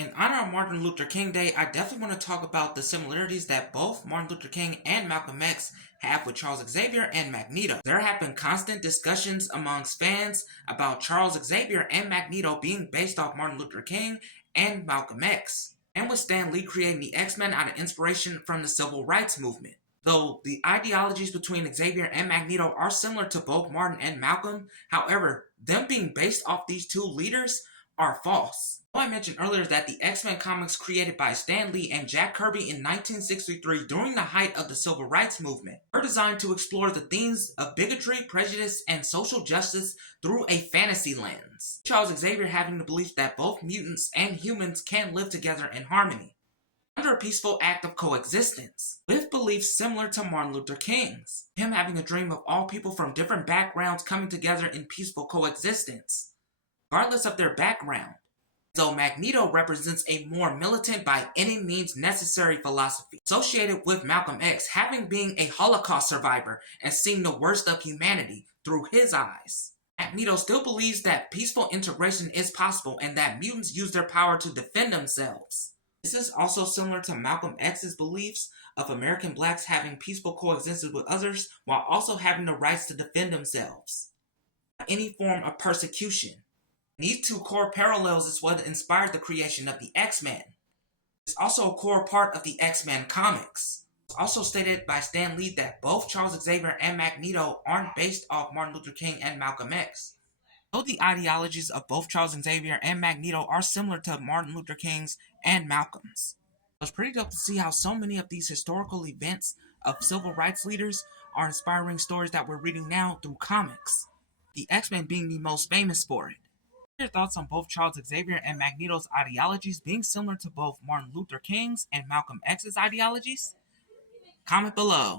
In honor of Martin Luther King Day, I definitely want to talk about the similarities that both Martin Luther King and Malcolm X have with Charles Xavier and Magneto. There have been constant discussions amongst fans about Charles Xavier and Magneto being based off Martin Luther King and Malcolm X, and with Stan Lee creating the X-Men out of inspiration from the Civil Rights Movement. Though the ideologies between Xavier and Magneto are similar to both Martin and Malcolm, however, them being based off these two leaders are false. I mentioned earlier that the X-Men comics created by Stan Lee and Jack Kirby in 1963 during the height of the Civil Rights Movement were designed to explore the themes of bigotry, prejudice, and social justice through a fantasy lens. Charles Xavier having the belief that both mutants and humans can live together in harmony under a peaceful act of coexistence, with beliefs similar to Martin Luther King's. Him having a dream of all people from different backgrounds coming together in peaceful coexistence, regardless of their background. So Magneto represents a more militant by any means necessary philosophy, associated with Malcolm X having been a Holocaust survivor and seeing the worst of humanity through his eyes. Magneto still believes that peaceful integration is possible and that mutants use their power to defend themselves. This is also similar to Malcolm X's beliefs of American blacks having peaceful coexistence with others while also having the rights to defend themselves from any form of persecution. These two core parallels is what inspired the creation of the X-Men. It's also a core part of the X-Men comics. It's also stated by Stan Lee that both Charles Xavier and Magneto aren't based off Martin Luther King and Malcolm X. Though the ideologies of both Charles Xavier and Magneto are similar to Martin Luther King's and Malcolm's. It's pretty dope to see how so many of these historical events of civil rights leaders are inspiring stories that we're reading now through comics, the X-Men being the most famous for it. Your thoughts on both Charles Xavier and Magneto's ideologies being similar to both Martin Luther King's and Malcolm X's ideologies? Comment below.